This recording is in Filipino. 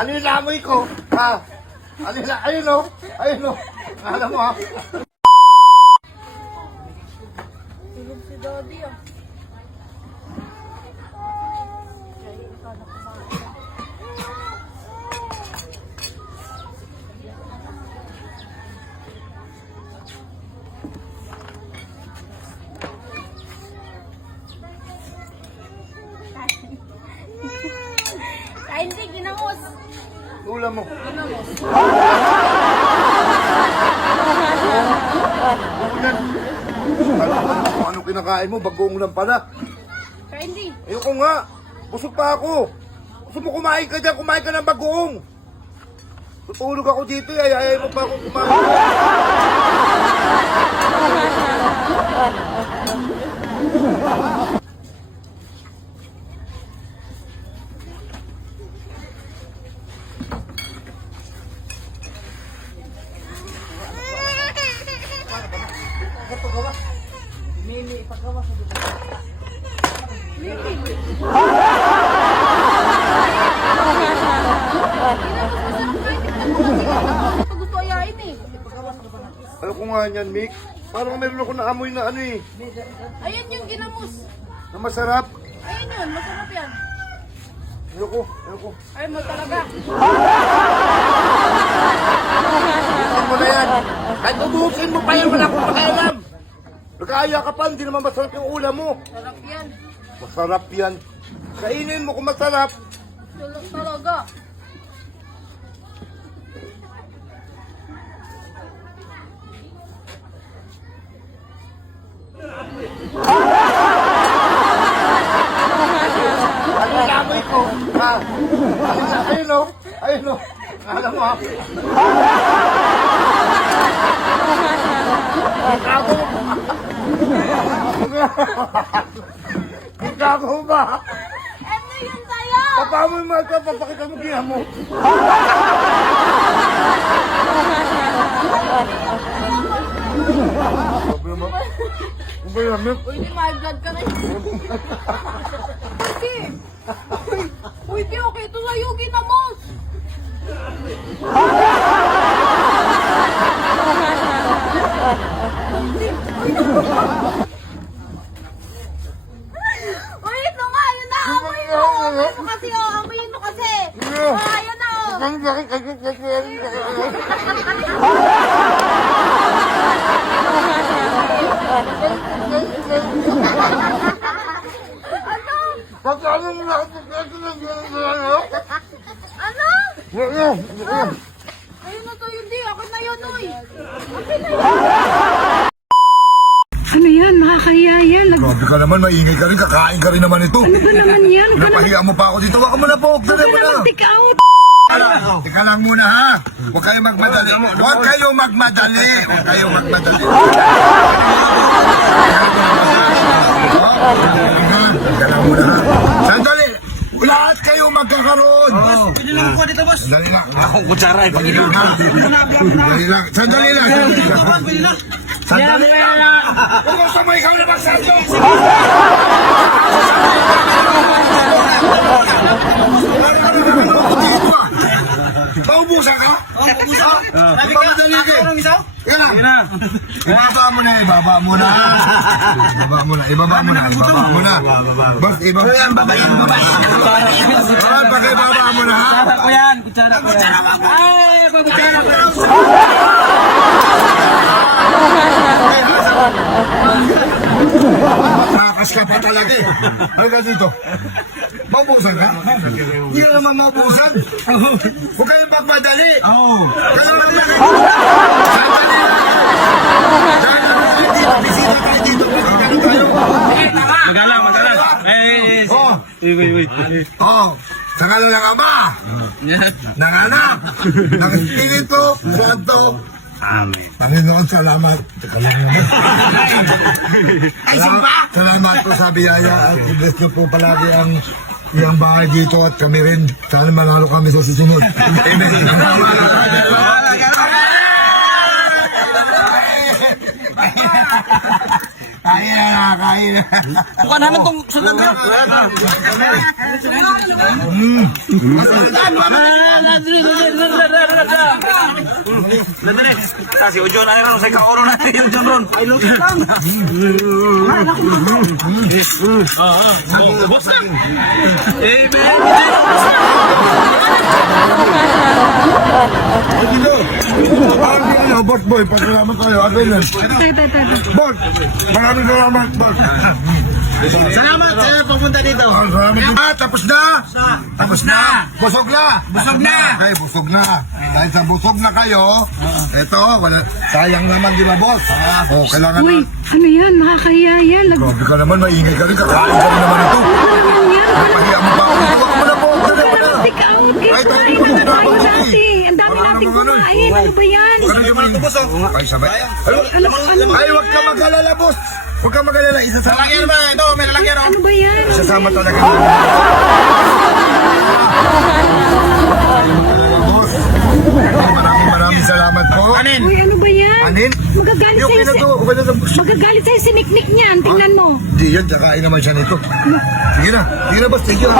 Ano yung namoy ko? Ha? Ano yung ayun o? Ayun o. Alam mo ha? Tulog si Daddy ah. Kain din, ginamos. Ulam mo. Ginamos. Ulan. Kung ano kinakain mo, bagoong lang pala. Kain din. Ayoko nga. Busog pa ako. Gusto mo kumain ka dyan, kumain ka ng bagoong. Tutulog ako dito, ay mo pa ako kumain. Mimi, ipagawa sa dito. Mimi. Ito gusto ayain eh. Alam ko nga yan, Mick. Parang meron ako naamoy na ano eh. Ayan yung ginamos. Na masarap. Ayan yun, masarap yan. Ayoko. Ay mo talaga. Iwan mo na yan. Kahit ubusin mo pa yan, wala akong pakialam. Nag-aaya ka pa, hindi naman masarap yung ulam mo. Sarap yan. Masarap yan. Kainin mo kung masarap. Tulog talaga. Ano yung amoy ko? Ha? Ayun o. Ayun o. Alam mo ha? Gago ba? Ano yun sa'yo? Papa mo yung mga ito, papakita mo kaya mo. Sabi mo? Ano ba yan, Mick? Uy, di may blood ka rin. Sige. Uy, di okay. Ito sa'yo, ginamos. Uy, ito nga. Yun na. Amoy mo. Amoy mo kasi. Oh. Amoyin mo kasi. Oh, ayun na. Oh. Ano? Pagkano mo na ako Ano? Ayun na to, hindi. Akin na yun, uy. Akin na yun. Ano yan? Nakakahiya yan. Grabe ka naman, maingay ka rin, kakain ka rin naman ito. Ano ba naman yan? Napahiya mo pa ako dito, waka mo na po, dali mo na. Take out! Teka lang muna ha, huwag kayong magmadali. Huwag kayong magmadali. Huwag kayong magmadali. Teka lang muna ha. Sandali, lahat kayo magkakaroon. Pwede lang po dito, boss. Sandali lang. Akong kutsara eh, pagiging Sandali lang. Sandali lang. Pwede lang. Sandali lang. Huwag mo samay kami na magsando. Paubusan ka? Sabi ka, ako ng isa? Yan lang. Ibaba mo na, ibaba mo na. Ibaba mo na, ibaba mo na, ibaba mo na. Bas, ibaba. Babayin. Alright, pakibaba mo na. Kutsara ko yan, kutsara ko yan. Ay, kutsara ko yan. Takas ka pa talaga eh. Halika dito. Maubusan ka? Hindi na naman maubusan. Huwag kayong magmadali. Kaya magmadali. Sandali lang. Dahil dito, bisita tayo dito. Magkakano tayo. Magala. Oh, Wait. sa ngalan ng Ama, ng Anak, ng Espiritu Santo. Amen. Panginoon, salamat. Salamat po sa biyaya at i-bless niyo po palagi ang iyang bahay dito at kami rin. Sana manalo kami sa susunod. Amen. Kain na, kain na. Mukha namin tong sultan na. Si Ujon na rin, sa ikaoro na yung Ujon ron. Ay, lusot lang. Boss lang. Dito. Boss boy, pasalamat tayo. Atin yan. Boss, maraming salamat, boss. Salamat sa pagpunta dito. Salamat. Tapos na? Tapos na. Busog na. Busog na. Okay, busog na. Dahil sa busog na kayo, eto, wala, sayang naman, di ba, boss? Oh, kailangan Uy, ano yan? Nakakahiya yan. Grabe ka naman, maingay ka rin. Kakain ka rin naman ito. Ano naman yan? Pahiya mo pa ako. Huwag mo na po. Dali mo na. Take out. Ay, tayo Kain mo na na. tayo dati. Ang dami nating kumain. Ano ba yan? Hindi mo na ito, boss. Ay, sabay. Ay, huwag ka mag-alala, boss. Huwag ka mag-alala. Isasama. Lalagyan ba? Ito, may lalagyan ron. Ano ba yan? Isasama talaga. Boss. Maraming salamat po. Kanin. Uy, ano ba yan? Anin? Magagalit Yung sa'yo. pinato. Magagalit sa'yo si Niknik niyan. Tingnan mo. Hindi yan, kakain naman siya nito. Sige na, boss. Sige na.